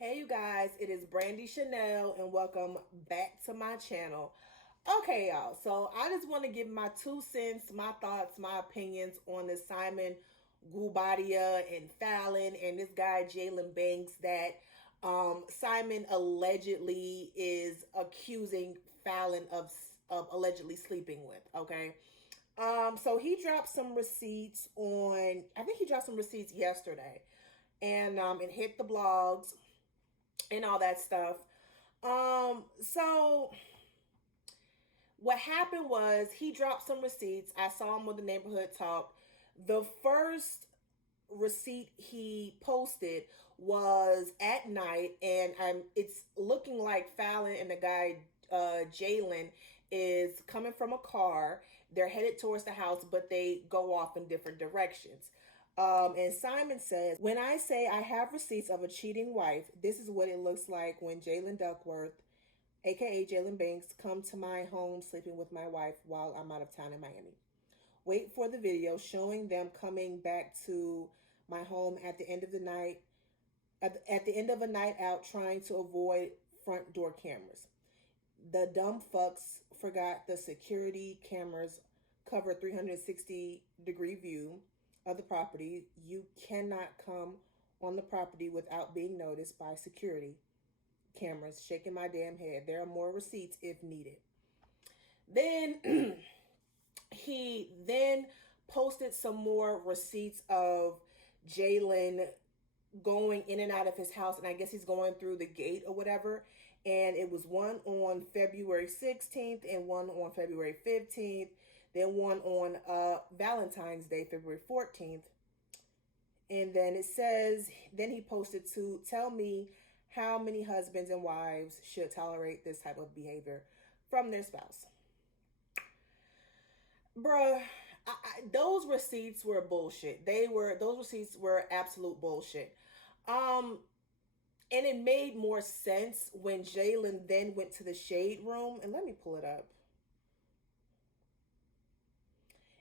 Hey you guys, it is Brandy Chanel and welcome back to my channel. Okay, y'all, so I just want to give my 2 cents, my thoughts, my opinions on this Simon Guobadia and Fallon and this guy Jalen Banks that Simon allegedly is accusing Fallon of allegedly sleeping with, okay? So he dropped some receipts on, I think he dropped some receipts yesterday, and it hit the blogs and all that stuff. So what happened was he dropped some receipts. I saw him with the neighborhood talk. The first receipt he posted was at night, and it's looking like Fallon and the guy Jalen is coming from a car. They're headed towards the house, but they go off in different directions. And Simon says, when I say I have receipts of a cheating wife, this is what it looks like when Jalen Duckworth, aka Jalen Banks, come to my home sleeping with my wife while I'm out of town in Miami. Wait for the video showing them coming back to my home at the end of the night, at the end of a night out, trying to avoid front door cameras. The dumb fucks forgot the security cameras cover 360-degree view of the property. You cannot come on the property without being noticed by security cameras. Shaking my damn head. There are more receipts if needed. Then he then posted some more receipts of Jalen going in and out of his house, and I guess he's going through the gate or whatever. And it was one on February 16th and one on February 15th, then one on Valentine's Day, February 14th. And then it says, then he posted to tell me how many husbands and wives should tolerate this type of behavior from their spouse. Bruh, those receipts were bullshit. Those receipts were absolute bullshit. And it made more sense when Jalen then went to the shade room. And let me pull it up.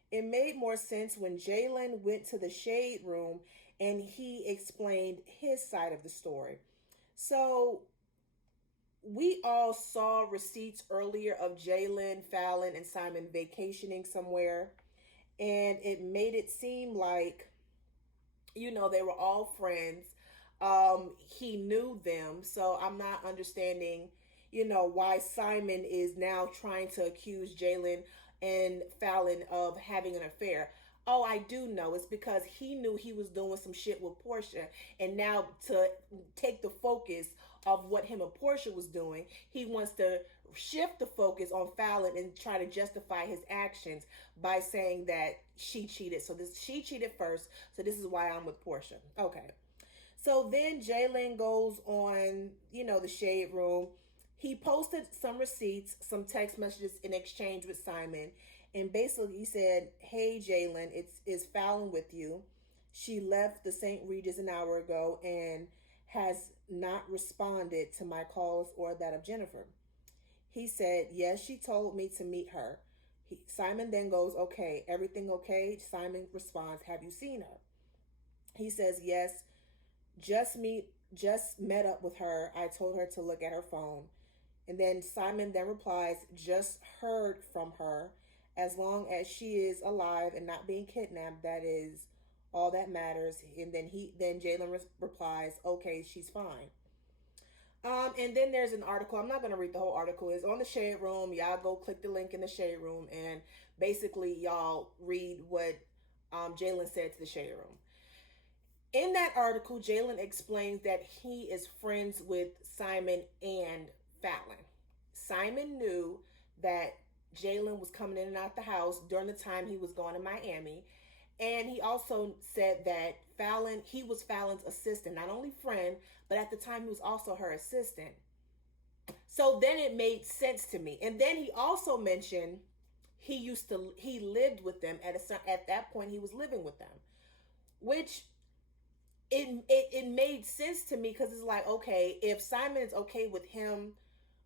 It made more sense when Jalen went to the shade room and he explained his side of the story. So we all saw receipts earlier of Jalen, Fallon, and Simon vacationing somewhere. And it made it seem like, they were all friends. He knew them. So I'm not understanding, why Simon is now trying to accuse Jalen and Fallon of having an affair. Oh, I do know. It's because he knew he was doing some shit with Portia. And now to take the focus of what him and Portia was doing, he wants to shift the focus on Fallon and try to justify his actions by saying that she cheated. She cheated first. So this is why I'm with Portia. Okay. So then Jalen goes on, the shade room. He posted some receipts, some text messages in exchange with Simon. And basically he said, hey, Jalen, it's Fallon with you. She left the St. Regis an hour ago and has not responded to my calls or that of Jennifer. He said, yes, she told me to meet her. Simon then goes, okay, everything okay? Simon responds, have you seen her? He says, yes, just met up with her. I told her to look at her phone. And then Simon then replies, just heard from her. As long as she is alive and not being kidnapped, that is all that matters. And then Jalen replies, okay, she's fine. And then there's an article. I'm not going to read the whole article. It's on the Shade Room. Y'all go click the link in the Shade Room and basically y'all read what Jalen said to the Shade Room. In that article, Jalen explains that he is friends with Simon and Fallon. Simon knew that Jalen was coming in and out the house during the time he was going to Miami. And he also said that he was Fallon's assistant, not only friend, but at the time he was also her assistant. So then it made sense to me. And then he also mentioned he lived with them at that point he was living with them, which it made sense to me because it's like, okay, if Simon is okay with him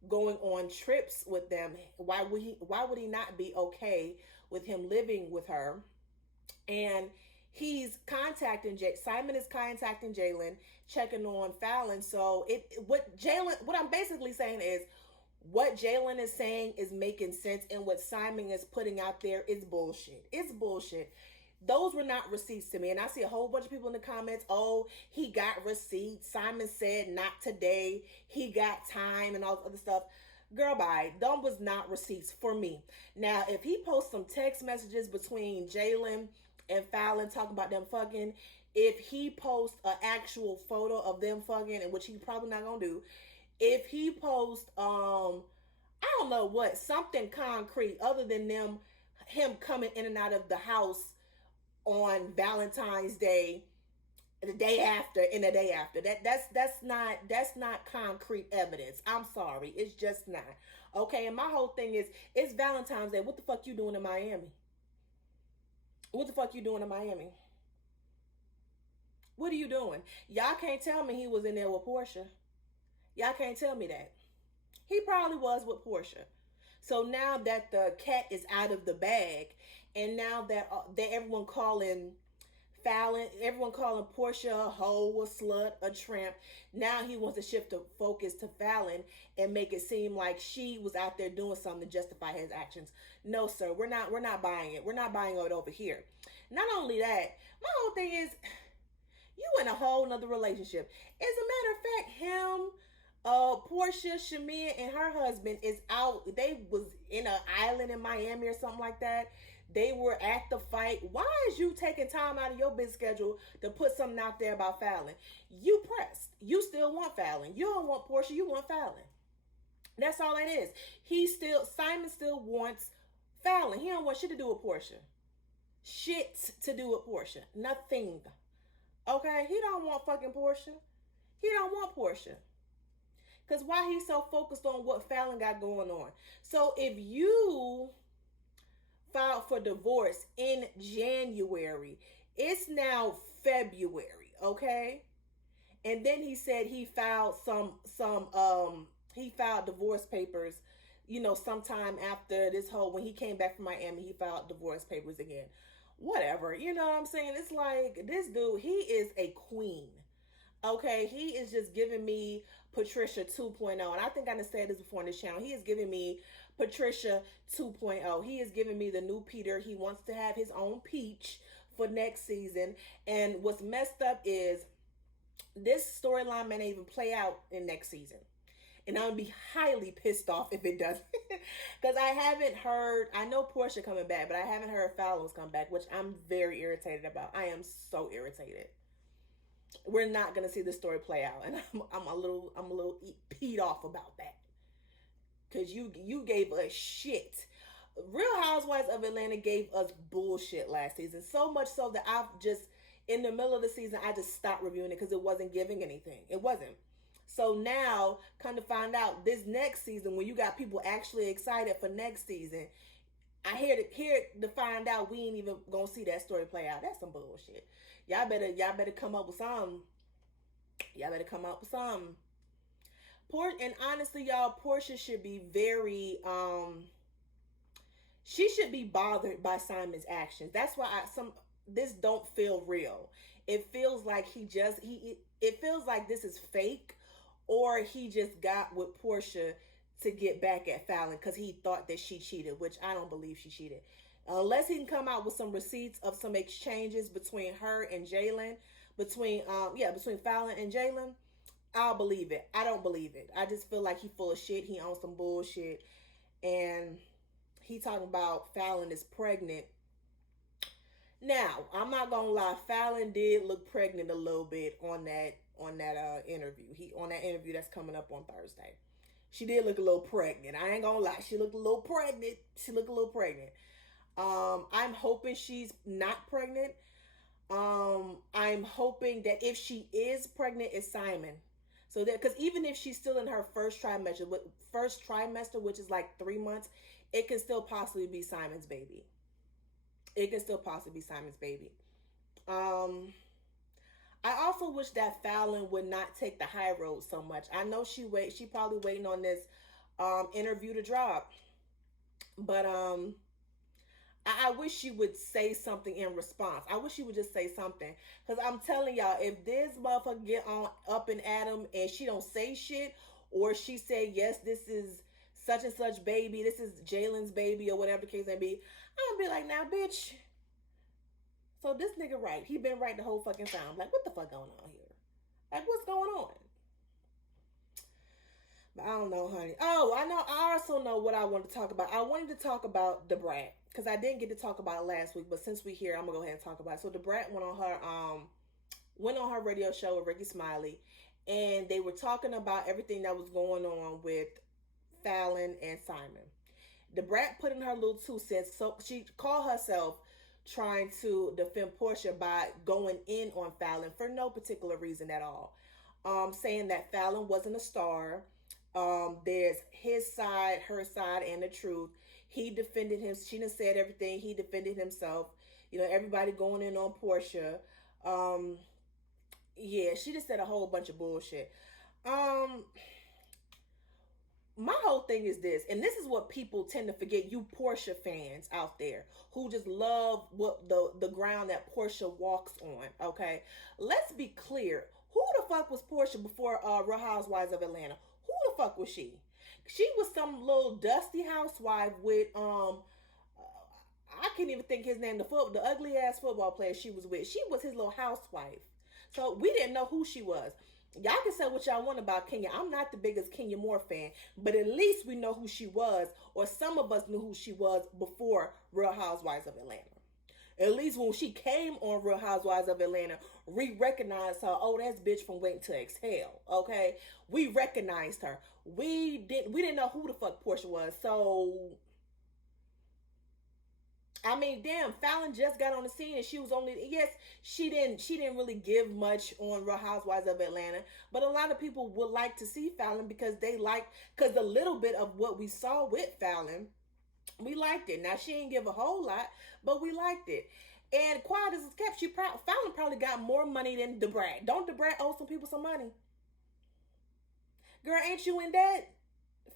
going on trips with them, why would he not be okay with him living with her? And he's contacting Simon is contacting Jalen, checking on Fallon. So what I'm basically saying is what Jalen is saying is making sense, and what Simon is putting out there is bullshit. It's bullshit. Those were not receipts to me. And I see a whole bunch of people in the comments, oh, he got receipts. Simon said not today. He got time and all this other stuff. Girl, bye. Them was not receipts for me. Now, if he posts some text messages between Jalen and Fallon talking about them fucking, if he posts an actual photo of them fucking, and which he probably not gonna do, if he posts I don't know what, something concrete other than him coming in and out of the house on Valentine's Day, the day after, and the day after. That's not concrete evidence. I'm sorry, it's just not. Okay, and my whole thing is, it's Valentine's Day. What the fuck you doing in Miami? What the fuck you doing in Miami? What are you doing? Y'all can't tell me he was in there with Portia. Y'all can't tell me that. He probably was with Portia. So now that the cat is out of the bag, and now that everyone calling Fallon, everyone calling Portia a hoe, a slut, a tramp, now he wants to shift the focus to Fallon and make it seem like she was out there doing something to justify his actions. No, sir, we're not buying it. We're not buying it over here. Not only that, my whole thing is, you in a whole nother relationship. As a matter of fact, Portia, Shamia, and her husband is out. They was in an island in Miami or something like that. They were at the fight. Why is you taking time out of your busy schedule to put something out there about Fallon? You pressed. You still want Fallon. You don't want Portia. You want Fallon. That's all it is. Simon still wants Fallon. He don't want shit to do with Portia. Shit to do with Portia. Nothing. Okay? He don't want fucking Portia. He don't want Portia. Because why he's so focused on what Fallon got going on. So if you filed for divorce in January, it's now February, okay? And then he said he filed he filed divorce papers, sometime after this whole, when he came back from Miami, he filed divorce papers again. Whatever, you know what I'm saying? It's like, this dude, he is a queen. Okay, he is just giving me Patricia 2.0. And I think I done said this before on this channel. He is giving me Patricia 2.0. He is giving me the new Peter. He wants to have his own Peach for next season. And what's messed up is this storyline may not even play out in next season. And I'm going to be highly pissed off if it doesn't. Because I haven't heard, I know Portia coming back, but I haven't heard Fallon's come back, which I'm very irritated about. I am so irritated. We're not gonna see the story play out, and I'm a little peed off about that, because you gave us shit. Real Housewives of Atlanta gave us bullshit last season, so much so that I've just, in the middle of the season, I just stopped reviewing it because it wasn't giving anything. It wasn't. So now, come to find out, this next season, when you got people actually excited for next season, I hear to find out we ain't even gonna see that story play out. That's some bullshit. Y'all better come up with something. Y'all better come up with something. And honestly, y'all, Portia should be very she should be bothered by Simon's actions. That's why this don't feel real. It feels like it feels like this is fake, or he just got with Portia to get back at Fallon because he thought that she cheated, which I don't believe she cheated. Unless he can come out with some receipts of some exchanges between her and Jalen, between Fallon and Jalen, I'll believe it. I don't believe it. I just feel like he full of shit. He owns some bullshit. And he talking about Fallon is pregnant. Now, I'm not gonna lie, Fallon did look pregnant a little bit on that interview. On that interview that's coming up on Thursday. She did look a little pregnant. I ain't gonna lie. She looked a little pregnant. I'm hoping she's not pregnant. I'm hoping that if she is pregnant, it's Simon. So that, because even if she's still in her first trimester, which is like 3 months, it can still possibly be Simon's baby. I also wish that Fallon would not take the high road so much. I know she probably waiting on this interview to drop. But I wish she would say something in response. I wish she would just say something. Because I'm telling y'all, if this motherfucker get on up and at him and she don't say shit, or she say, yes, this is such and such baby, this is Jalen's baby, or whatever the case may be, I'm gonna be like, now, bitch, so this nigga right. He been right the whole fucking time. Like, what the fuck going on here? Like, what's going on? But I don't know, honey. Oh, I know. I also know what I wanted to talk about. I wanted to talk about Da Brat because I didn't get to talk about it last week. But since we here, I'm gonna go ahead and talk about it. So Da Brat went on her radio show with Ricky Smiley, and they were talking about everything that was going on with Fallon and Simon. Da Brat put in her little 2 cents. So she called herself trying to defend Portia by going in on Fallon for no particular reason at all. Saying that Fallon wasn't a star. There's his side, her side, and the truth. He defended him. She done said everything. He defended himself. You know, everybody going in on Portia. Um, yeah, she just said a whole bunch of bullshit. Um, my whole thing is this, and this is what people tend to forget, you Portia fans out there who just love what the ground that Portia walks on, okay? Let's be clear. Who the fuck was Portia before Real Housewives of Atlanta? Who the fuck was she? She was some little dusty housewife with I can't even think his name, the ugly ass football player she was with. She was his little housewife. So we didn't know who she was. Y'all can say what y'all want about Kenya. I'm not the biggest Kenya Moore fan, but at least we know who she was, or some of us knew who she was before Real Housewives of Atlanta. At least when she came on Real Housewives of Atlanta, we recognized her. Oh, that's bitch from Waiting to Exhale. Okay, we recognized her. We didn't know who the fuck Portia was. So I mean, damn, Fallon just got on the scene and she was only, yes, she didn't really give much on Real Housewives of Atlanta, but a lot of people would like to see Fallon because because the little bit of what we saw with Fallon, we liked it. Now she didn't give a whole lot, but we liked it. And quiet as it's kept, Fallon probably got more money than Da Brat. Don't Da Brat owe some people some money? Girl, ain't you in debt?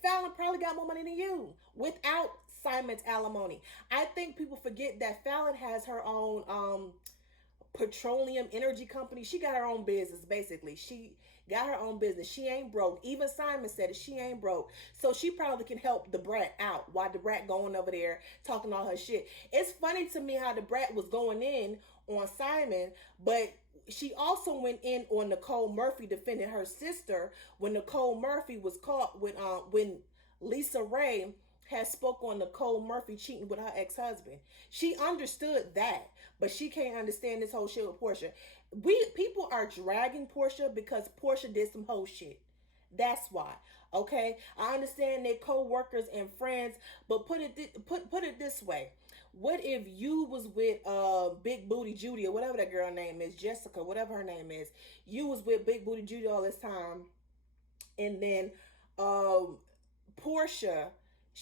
Fallon probably got more money than you without Simon's alimony. I think people forget that Fallon has her own petroleum energy company. She got her own business, basically. She got her own business. She ain't broke. Even Simon said it. She ain't broke. So she probably can help Da Brat out while Da Brat going over there talking all her shit. It's funny to me how Da Brat was going in on Simon, but she also went in on Nicole Murphy defending her sister when Nicole Murphy was caught with when Lisa Ray had spoke on Nicole Murphy cheating with her ex-husband. She understood that, but she can't understand this whole shit with Portia. People are dragging Portia because Portia did some whole shit. That's why. Okay, I understand they co-workers and friends, but put it this way. What if you was with Big Booty Judy or whatever that girl name is, Jessica, whatever her name is. You was with Big Booty Judy all this time, and then Portia,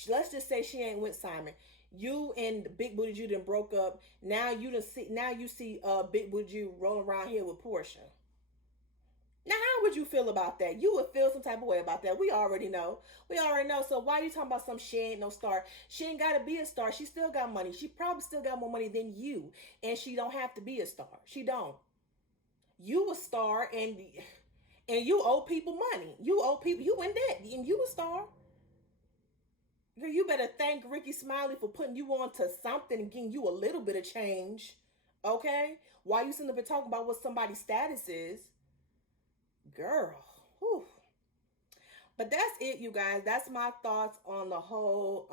let's just say she ain't with Simon. You and Big Booty Judy done broke up. Now you see Big Booty Judy rolling around here with Portia. Now, how would you feel about that? You would feel some type of way about that. We already know. We already know. So why are you talking about some she ain't no star? She ain't got to be a star. She still got money. She probably still got more money than you. And she don't have to be a star. She don't. You a star and you owe people money. You owe people. You in debt. And you a star. Girl, you better thank Ricky Smiley for putting you on to something and getting you a little bit of change. Okay? Why you sitting up and talking about what somebody's status is? Girl. Whew. But that's it, you guys. That's my thoughts on the whole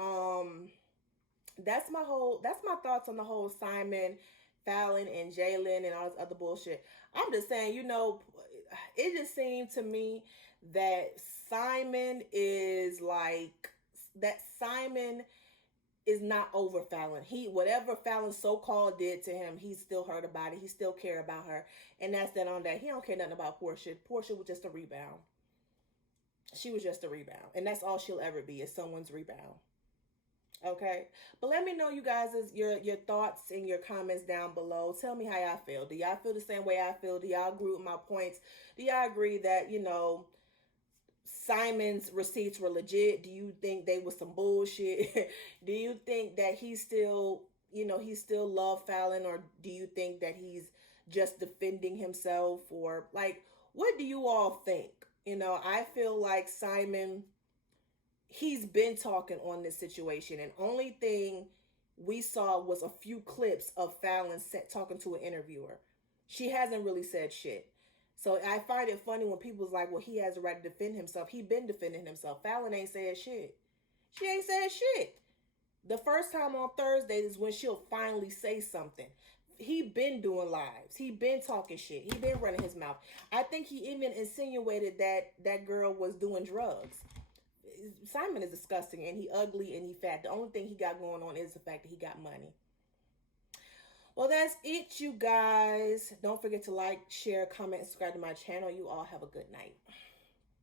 that's my thoughts on the whole Simon, Fallon, and Jalen and all this other bullshit. I'm just saying, it just seemed to me that Simon is like Simon is not over Fallon. Whatever Fallon so called did to him, he still heard about it. He still care about her, and that's that on that. He don't care nothing about Portia. Portia was just a rebound. She was just a rebound, and that's all she'll ever be, is someone's rebound. Okay, but let me know, you guys, your thoughts and your comments down below. Tell me how y'all feel. Do y'all feel the same way I feel? Do y'all agree with my points? Do y'all agree that Simon's receipts were legit? Do you think they was some bullshit? Do you think that he still he still love Fallon, or do you think that he's just defending himself, or like, what do you all think? I feel like Simon, he's been talking on this situation, and only thing we saw was a few clips of Fallon talking to an interviewer. She hasn't really said shit. So I find it funny when people's like, well, he has a right to defend himself. He been defending himself. Fallon ain't said shit. She ain't said shit. The first time on Thursday is when she'll finally say something. He been doing lives. He been talking shit. He been running his mouth. I think he even insinuated that that girl was doing drugs. Simon is disgusting, and he ugly, and he fat. The only thing he got going on is the fact that he got money. Well, that's it, you guys. Don't forget to like, share, comment, subscribe to my channel. You all have a good night.